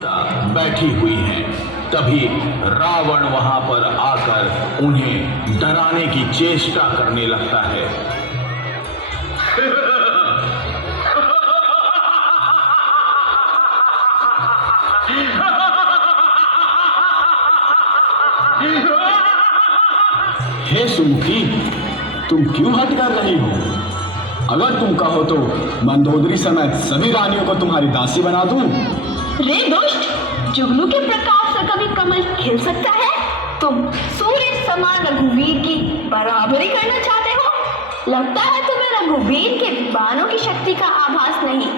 बैठी हुई हैं। तभी रावण वहां पर आकर उन्हें डराने की चेष्टा करने लगता है। हे सुमुखी, तुम क्यों हट कर रही हो? अगर तुम कहो तो मंदोदरी समेत सभी रानियों को तुम्हारी दासी बना दूं। रे दुष्ट, जुगनू के प्रकाश से कभी कमल खिल सकता है? तुम सूर्य समान रघुवीर की बराबरी करना चाहते हो? लगता है तुम्हें रघुवीर के बाणों की शक्ति का आभास नहीं।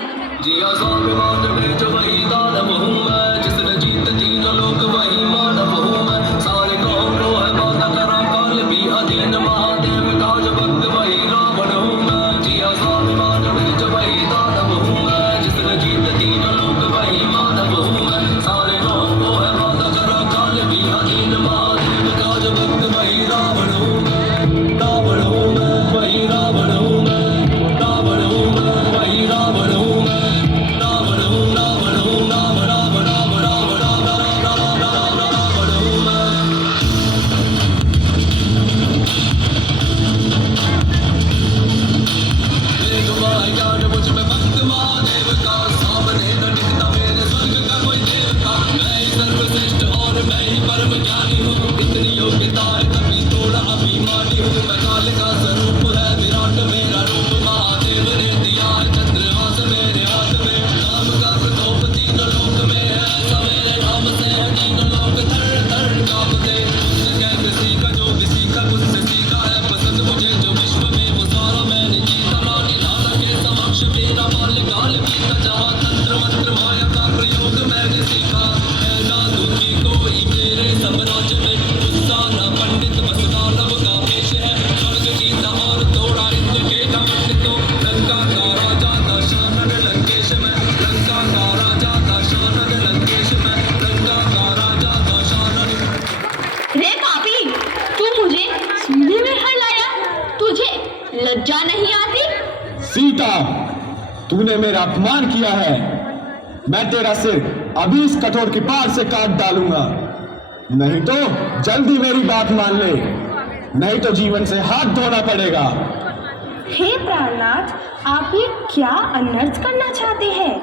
जिया स्वाभिमान में जो वही दानव हूँ मैं, जिसने जीत तीनों लोक वही मानव हूँ मैं। सारे कौम रो है बाधा करा काल भी अधीन, महादेव का जो भक्त वही रावण हूँ मैं। जिया स्वाभिमान में जो वही दानव हूँ मैं, जिसने जीत तीनों लोक वही मानव हूँ मैं। सारे कौम रो है बाधा करा काल भी अधीन, महादेव का जो भक्त वही रावण हूँ मैं। रावण हूँ मैं, वही रावण हूँ मैं। रावण हूँ मैं, वही रावण हूँ मैं। लज्जा नहीं आती? सीता, तूने मेरा अपमान किया है। मैं तेरा सिर अभी इस कठोर कृपाल से काट डालूंगा। नहीं तो जल्दी मेरी बात मान ले, नहीं तो जीवन से हाथ धोना पड़ेगा। हे प्राणनाथ, आप ये क्या अनर्थ करना चाहते हैं?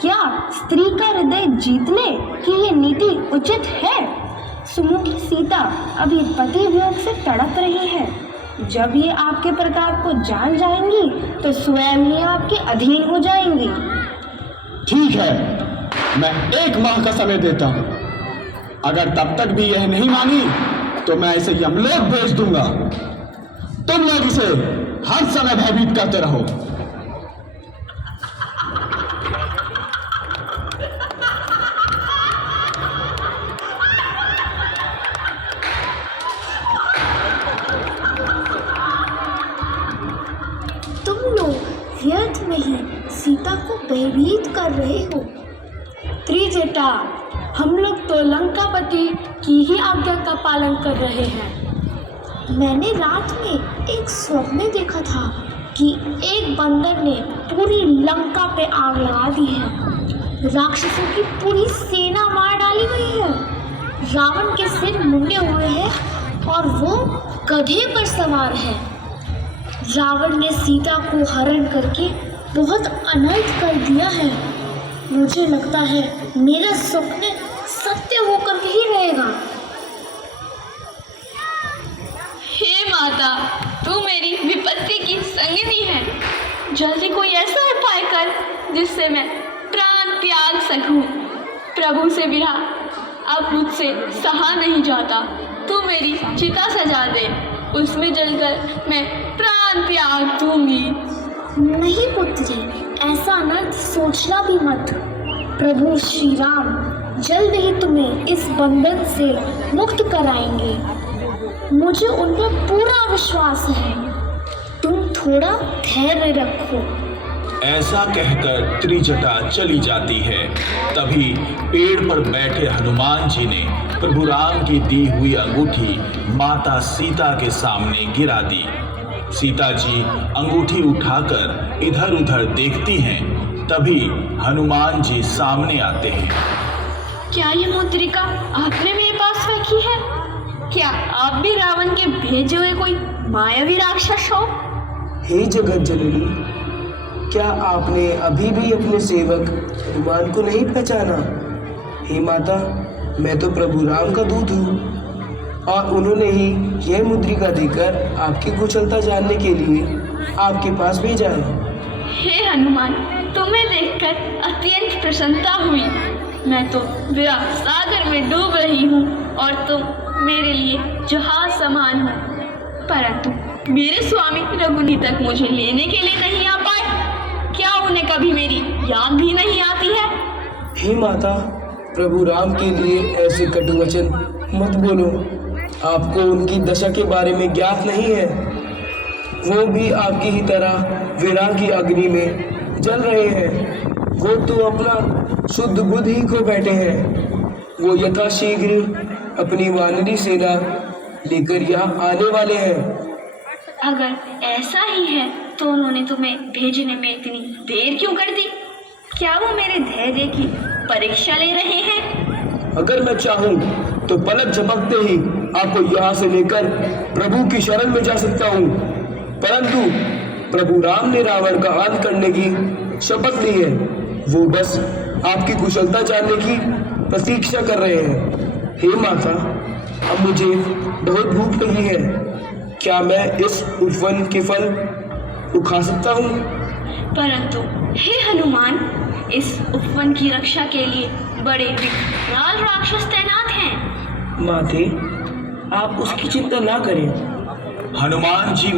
क्या स्त्री का हृदय जीतने की ये नीति उचित है? सुमुखी सीता अभी पति वियोग से तड़प रही है। जब ये आपके प्रताप को जान जाएंगी तो स्वयं ही आपके अधीन हो जाएंगी। ठीक है, मैं 1 माह का समय देता हूं। अगर तब तक भी यह नहीं मानी तो मैं इसे यमलोक भेज दूंगा। तुम लोग इसे हर समय भयभीत करते रहो। व्यर्थ में ही सीता को भयभीत कर रहे हो। त्रिजटा, हम लोग तो लंकापति की ही आज्ञा का पालन कर रहे हैं। मैंने रात में एक स्वप्न देखा था कि एक बंदर ने पूरी लंका पे आग लगा दी है। राक्षसों की पूरी सेना मार डाली गई है। रावण के सिर मुंडे हुए हैं और वो गधे पर सवार है। रावण ने सीता को हरण करके बहुत अनर्थ कर दिया है। मुझे लगता है मेरा स्वप्न सत्य होकर ही रहेगा। हे माता, तू मेरी विपत्ति की संगिनी है। जल्दी कोई ऐसा उपाय कर जिससे मैं प्राण त्याग सकूं। प्रभु से बिना अब मुझसे सहा नहीं जाता। तू मेरी चिता सजा दे, उसमें जलकर मैं प्राण त्याग दूंगी। नहीं पुत्री, ऐसा अनर्थ सोचना भी मत। प्रभु श्री राम जल्द ही तुम्हें इस बंधन से मुक्त कराएंगे। मुझे उन पर पूरा विश्वास है। तुम थोड़ा धैर्य रखो। ऐसा कहकर त्रिजटा चली जाती है। तभी पेड़ पर बैठे हनुमान जी ने प्रभु राम की दी हुई अंगूठी माता सीता के सामने गिरा दी। सीता जी अंगूठी उठाकर इधर उधर देखती हैं। तभी हनुमान जी सामने आते हैं। क्या ये मुद्रिका आपने मेरे पास रखी है? क्या आप भी रावण के भेजे हुए कोई मायावी राक्षस हो? हे जगत जननी, क्या आपने अभी भी अपने सेवक हनुमान को नहीं पहचाना? हे माता, मैं तो प्रभु राम का दूत हूँ और उन्होंने ही यह मुद्रिका देकर आपकी कुशलता जानने के लिए आपके पास भेजा है। हे हनुमान, तुम्हें देखकर अत्यंत प्रसन्नता हुई। मैं तो विरह सागर में डूब रही हूँ और तुम मेरे लिए जहाज समान हो। परंतु मेरे स्वामी रघुनी तक मुझे लेने के लिए नहीं आ पाए। क्या उन्हें कभी मेरी याद भी नहीं आती है? हे माता, प्रभु राम के लिए ऐसे कटु वचन मत बोलो। आपको उनकी दशा के बारे में ज्ञात नहीं है। वो भी आपकी ही तरह विरह की अग्नि में जल रहे हैं। वो तो अपना शुद्ध बुद्धि ही खो बैठे हैं। वो यथाशीघ्र अपनी वानरी सेना लेकर यहाँ आने वाले हैं। अगर ऐसा ही है तो उन्होंने तुम्हें भेजने में इतनी देर क्यों कर दी? क्या वो मेरे धैर्य की परीक्षा ले रहे हैं? अगर मैं चाहूँ तो पलक झपकते ही आपको यहाँ से लेकर प्रभु की शरण में जा सकता हूँ, परंतु प्रभु राम ने रावण का अंत करने की शपथ ली है। वो बस आपकी कुशलता जानने की प्रतीक्षा कर रहे हैं। हे माता, अब मुझे बहुत भूख लगी है। क्या मैं इस उपवन के फल को खा सकता हूँ? परंतु हे हनुमान, इस उपवन की रक्षा के लिए बड़े विकराल राक्षस तैनात हैं। माते, आप उसकी चिंता ना करें। हनुमान जी